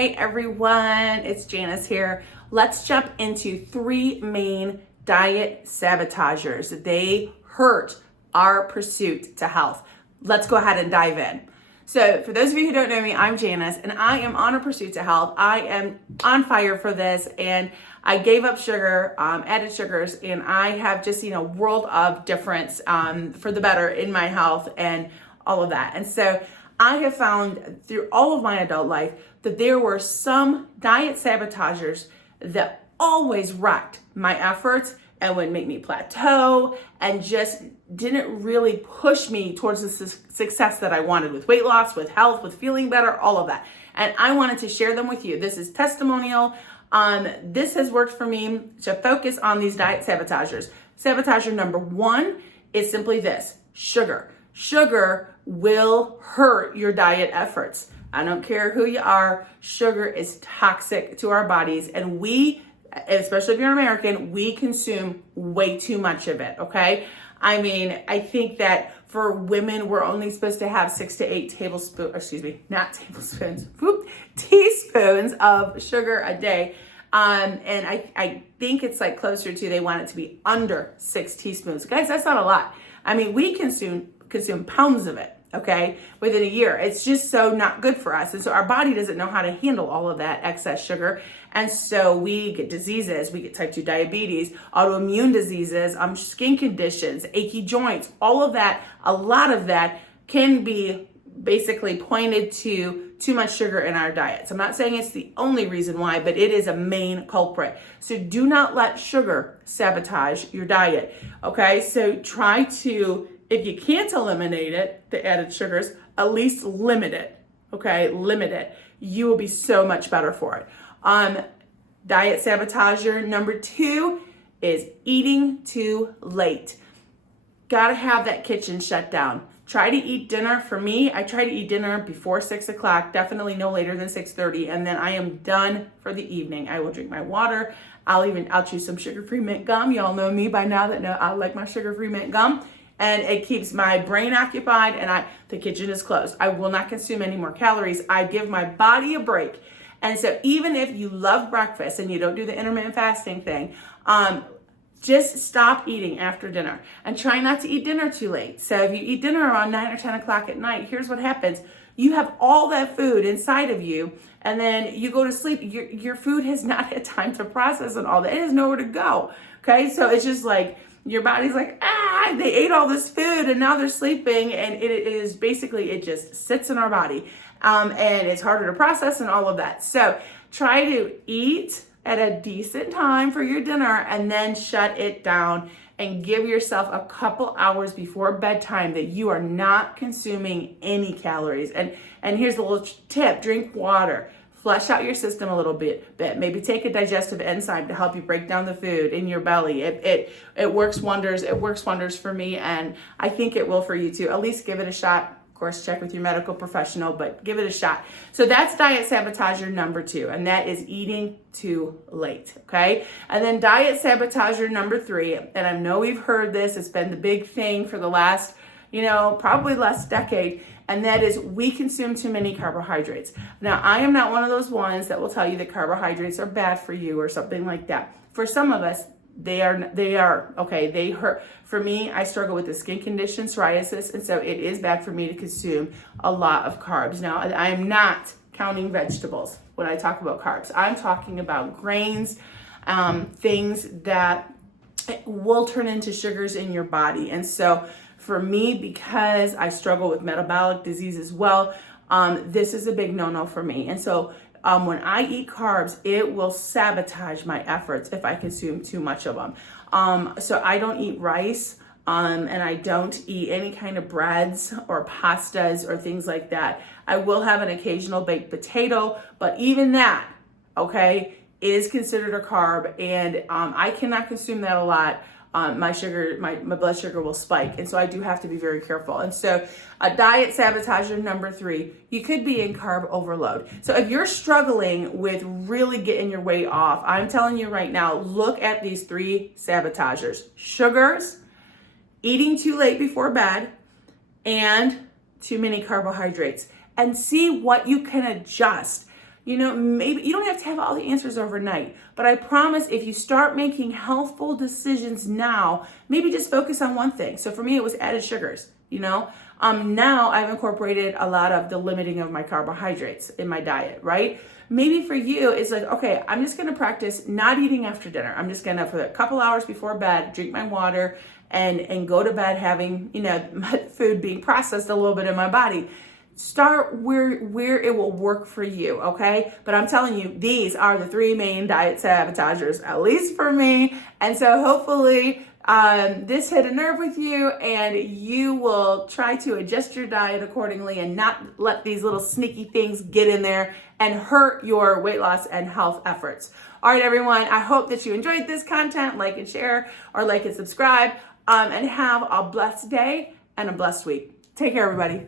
Hey everyone, it's Janice here. Let's jump into 3 main diet sabotagers. They hurt our pursuit to health. Let's go ahead and dive in. So for those of you who don't know me, I'm Janice and I am on a pursuit to health. I am on fire for this and I gave up sugar, added sugars, and I have just seen a world of difference for the better in my health and all of that. And so I have found through all of my adult life that there were some diet sabotagers that always wrecked my efforts and would make me plateau and just didn't really push me towards the success that I wanted with weight loss, with health, with feeling better, all of that. And I wanted to share them with you. This is testimonial. This has worked for me to focus on these diet sabotagers. Sabotager number 1 is simply this: sugar. Sugar will hurt your diet efforts. I don't care who you are, sugar is toxic to our bodies, and we, especially if you're not we consume way too much of it, okay? I mean, I think that for women, we're only supposed to have 6 to 8 teaspoons of sugar a day. And I think it's like closer to, they want it to be under 6 teaspoons. Guys, that's not a lot. I mean, we consume pounds of it, okay, within a year. It's just so not good for us. And so our body doesn't know how to handle all of that excess sugar. And so we get diseases, we get type 2 diabetes, autoimmune diseases, skin conditions, achy joints, all of that. A lot of that can be basically pointed to too much sugar in our diets. I'm not saying it's the only reason why, but it is a main culprit. So do not let sugar sabotage your diet, okay? So try to, if you can't eliminate it, the added sugars, at least limit it, okay? Limit it. You will be so much better for it. Diet sabotager number 2 is eating too late. Gotta have that kitchen shut down. Try to eat dinner. For me, I try to eat dinner before 6 o'clock, definitely no later than 6:30, and then I am done for the evening. I will drink my water. I'll chew some sugar-free mint gum. Y'all know me by now that know I like my sugar-free mint gum. And it keeps my brain occupied and the kitchen is closed. I will not consume any more calories. I give my body a break. And so even if you love breakfast and you don't do the intermittent fasting thing, just stop eating after dinner and try not to eat dinner too late. So if you eat dinner around 9 or 10 o'clock at night, here's what happens. You have all that food inside of you and then you go to sleep. Your food has not had time to process and all that. It has nowhere to go. Okay, so it's just like, your body's like, they ate all this food and now they're sleeping, and it is basically, it just sits in our body and it's harder to process and all of that. So try to eat at a decent time for your dinner and then shut it down and give yourself a couple hours before bedtime that you are not consuming any calories. And here's a little tip: drink water. Flush out your system a little bit. Maybe take a digestive enzyme to help you break down the food in your belly. It works wonders. It works wonders for me, and I think it will for you too. At least give it a shot. Of course, check with your medical professional, but give it a shot. So that's diet sabotager number 2, and that is eating too late, okay? And then diet sabotager number 3, and I know we've heard this. It's been the big thing for the last, probably last decade, and that is we consume too many carbohydrates. Now, I am not one of those ones that will tell you that carbohydrates are bad for you or something like that. For some of us, they are okay. They hurt. For me, I struggle with the skin condition, psoriasis, and so it is bad for me to consume a lot of carbs. Now, I am not counting vegetables when I talk about carbs. I'm talking about grains, things that will turn into sugars in your body. And so for me, because I struggle with metabolic disease as well, this is a big no-no for me. And so when I eat carbs, it will sabotage my efforts if I consume too much of them. So I don't eat rice, and I don't eat any kind of breads or pastas or things like that. I will have an occasional baked potato, but even that, okay, is considered a carb, and I cannot consume that a lot. My blood sugar will spike. And so I do have to be very careful. And so a diet sabotager number 3, you could be in carb overload. So if you're struggling with really getting your weight off, I'm telling you right now, look at these 3 sabotagers: sugars, eating too late before bed, and too many carbohydrates, and see what you can adjust Maybe you don't have to have all the answers overnight, but I promise if you start making healthful decisions now, maybe just focus on one thing. So for me, it was added sugars, Now I've incorporated a lot of the limiting of my carbohydrates in my diet, right? Maybe for you, it's like, okay, I'm just gonna practice not eating after dinner. I'm just gonna, for a couple hours before bed, drink my water and go to bed having, my food being processed a little bit in my body. Start where it will work for you, okay? But I'm telling you, these are the 3 main diet sabotagers, at least for me. And so hopefully this hit a nerve with you and you will try to adjust your diet accordingly and not let these little sneaky things get in there and hurt your weight loss and health efforts. All right, everyone, I hope that you enjoyed this content. Like and share, or like and subscribe, and have a blessed day and a blessed week. Take care, everybody.